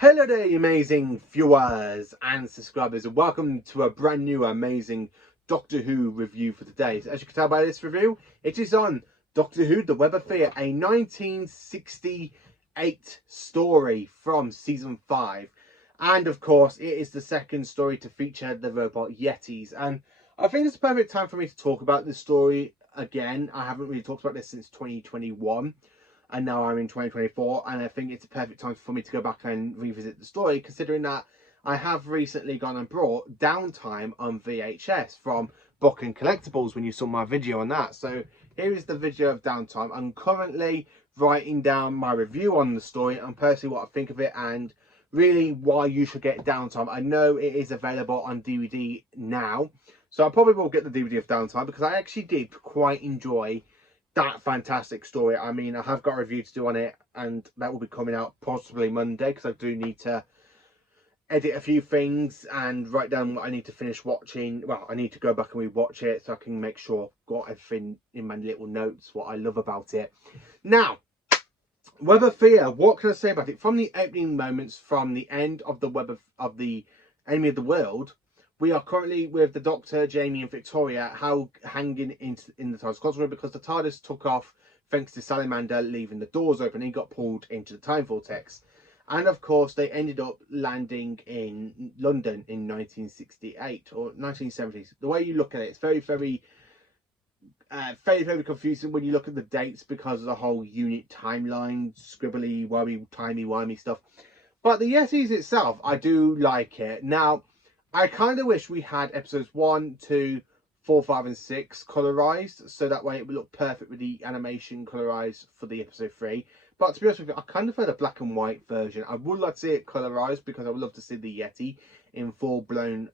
Hello there, you amazing viewers and subscribers, and welcome to a brand new amazing Doctor Who review for today. So as you can tell by this review, it is on Doctor Who The Web of Fear, a 1968 story from season 5. And of course, it is the second story to feature the robot Yetis. And I think it's a perfect time for me to talk about this story again. I haven't really talked about this since 2021. And now I'm in 2024, and I think it's a perfect time for me to go back and revisit the story, considering that I have recently gone and brought Downtime on VHS from Book and Collectibles when you saw my video on that. So here is the video of Downtime. I'm currently writing down my review on the story and personally what I think of it and really why you should get Downtime. I know it is available on DVD now, so I probably will get the DVD of Downtime because I actually did quite enjoy that fantastic story. I mean, I have got a review to do on it, and that will be coming out possibly Monday because I do need to edit a few things and write down what I need to finish watching. Well, I need to go back and rewatch it so I can make sure I've got everything in my little notes, what I love about it. Now, Web of Fear, what can I say about it? From the opening moments, from the end of the the Enemy of the World, we are currently with the Doctor, Jamie and Victoria hanging in the TARDIS console because the TARDIS took off thanks to Salamander leaving the doors open. He got pulled into the time vortex. And of course, they ended up landing in London in 1968 or 1970s. The way you look at it, it's very, very confusing when you look at the dates because of the whole unit timeline, scribbly, wormy, timey-wimey stuff. But the Yetis itself, I do like it. Now, I kind of wish we had episodes 1, 2, 4, 5 and 6 colorized, so that way it would look perfect with the animation colorized for the episode 3. But to be honest with you, I kind of prefer the black and white version. I would like to see it colorized because I would love to see the Yeti in full-blown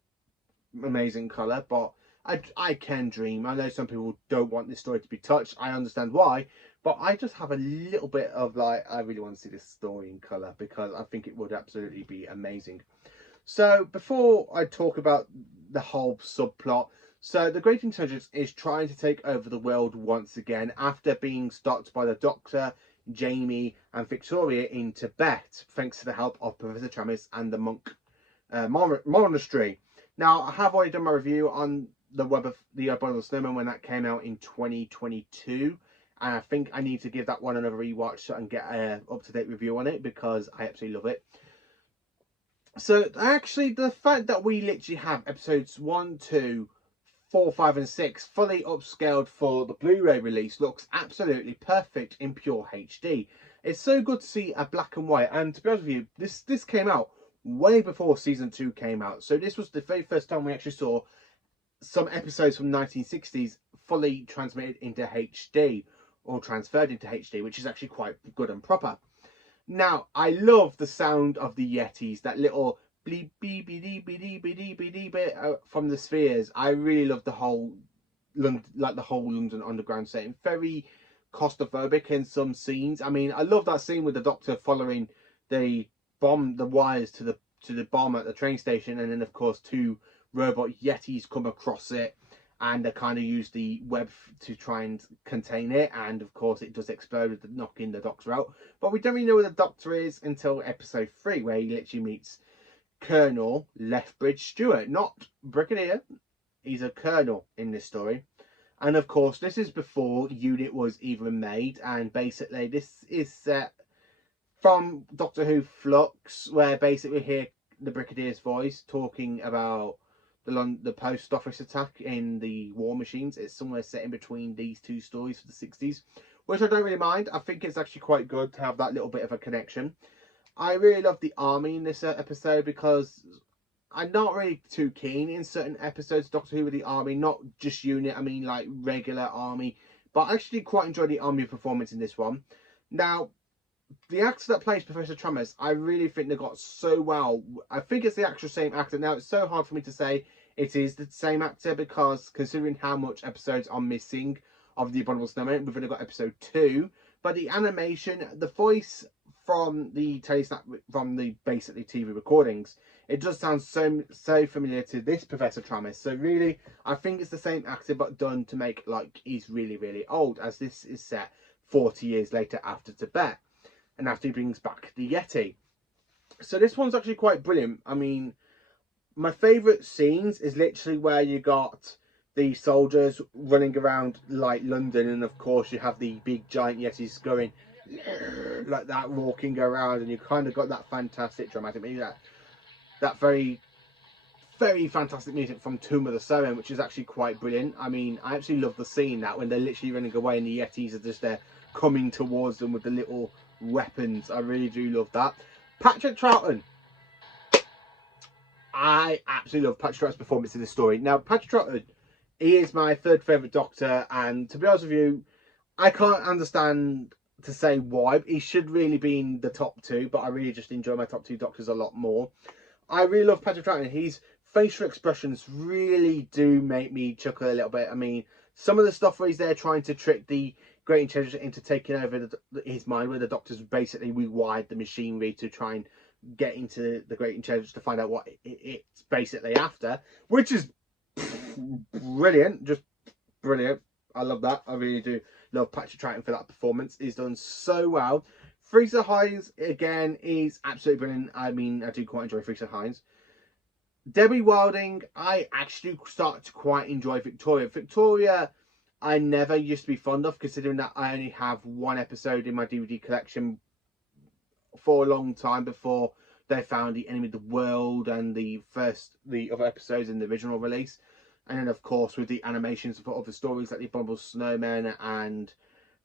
amazing color, but I can dream. I know some people don't want this story to be touched. I understand why, but I just have a little bit of like, I really want to see this story in color because I think it would absolutely be amazing. So before I talk about the whole subplot, so the Great Intelligence is trying to take over the world once again after being stopped by the Doctor, Jamie and Victoria in Tibet, thanks to the help of Professor Tramis and the monk monastery. Now, I have already done my review on the Web of the Abominable Snowman when that came out in 2022. And I think I need to give that one another rewatch and get an up-to-date review on it because I absolutely love it. So actually, the fact that we literally have episodes 1, 2, 4, 5 and 6 fully upscaled for the Blu-ray release looks absolutely perfect in pure HD. It's so good to see a black and white, and to be honest with you, this came out way before season 2 came out. So this was the very first time we actually saw some episodes from 1960s fully transmitted into HD or transferred into HD, which is actually quite good and proper. Now, I love the sound of the Yetis, that little bleep beep beep beep beep beep bit from the spheres. I really love the whole London Underground setting. Very claustrophobic in some scenes. I mean, I love that scene with the Doctor following the wires to the bomb at the train station, and then of course 2 robot Yetis come across it. And they kind of use the web to try and contain it. And of course it does explode, knocking the Doctor out. But we don't really know where the Doctor is until episode 3, where he literally meets Colonel Lethbridge Stewart. Not Brigadier. He's a colonel in this story. And of course this is before Unit was even made. And basically this is set from Doctor Who Flux, where basically we hear the Brigadier's voice talking about the post office attack in the War Machines. It's somewhere set in between these 2 stories for the 60s, which I don't really mind. I think it's actually quite good to have that little bit of a connection. I really love the army in this episode because I'm not really too keen in certain episodes Doctor Who with the army, not just Unit, I mean like regular army, but I actually quite enjoy the army performance in this one. Now, the actor that plays Professor Tramis, I really think they got so well. I think it's the actual same actor. Now, it's so hard for me to say it is the same actor because considering how much episodes are missing of The Abominable Snowman, we've only got episode 2. But the animation, the voice from the from the basically TV recordings, it does sound so familiar to this Professor Tramis. So really, I think it's the same actor but done to make like he's really, really old, as this is set 40 years later after Tibet. And after he brings back the Yeti. So this one's actually quite brilliant. I mean, my favourite scenes is literally where you got the soldiers running around like London, and of course you have the big giant yetis going like that, walking around, and you kind of got that fantastic dramatic music, that very fantastic music from Tomb of the Sowen, which is actually quite brilliant. I mean, I actually love the scene that when they're literally running away and the yetis are just there coming towards them with the little weapons. I really do love that. Patrick Troughton. I absolutely love Patrick Troughton's performance in this story. Now, Patrick Troughton, he is my third favourite Doctor, and to be honest with you, I can't understand to say why. He should really be in the top two, but I really just enjoy my top two Doctors a lot more. I really love Patrick Troughton. His facial expressions really do make me chuckle a little bit. I mean, some of the stuff where he's there trying to trick the Great Intelligence into taking over his mind, where the Doctor's basically rewired the machinery to try and get into the Great Intelligence to find out what it's basically after, which is brilliant, just brilliant. I love that. I really do love Patrick Troughton for that performance. He's done so well. Freezer Hines, again, is absolutely brilliant. I mean, I do quite enjoy Freezer Hines. Debbie Wilding, I actually started to quite enjoy Victoria. Victoria, I never used to be fond of, considering that I only have one episode in my DVD collection for a long time before they found the Enemy of the World and the other episodes in the original release. And then, of course, with the animations for other stories like the Abominable Snowmen and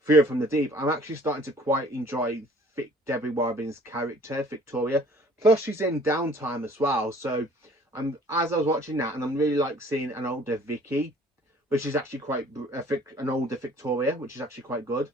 Fear from the Deep, I'm actually starting to quite enjoy Debbie Wilding's character, Victoria. Plus, she's in Downtime as well. So, as I was watching that, and I'm really like seeing an older Vicky, which is actually quite an older Victoria, which is actually quite good.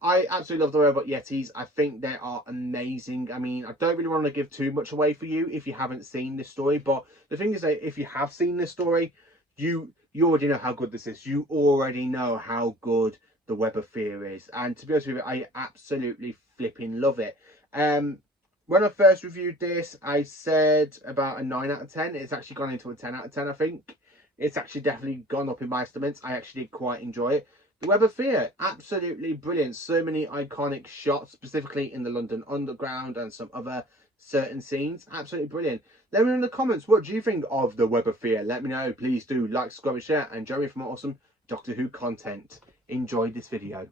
I absolutely love the Robot Yetis. I think they are amazing. I mean, I don't really want to give too much away for you if you haven't seen this story, but the thing is that if you have seen this story, you already know how good this is. You already know how good the Web of Fear is. And to be honest with you, I absolutely flipping love it. When I first reviewed this, I said about a 9 out of 10. It's actually gone into a 10 out of 10, I think. It's actually definitely gone up in my estimates. I actually quite enjoy it. The Web of Fear, absolutely brilliant. So many iconic shots, specifically in the London Underground and some other certain scenes. Absolutely brilliant. Let me know in the comments, what do you think of the Web of Fear? Let me know. Please do like, subscribe, and share, and join me for more awesome Doctor Who content. Enjoy this video.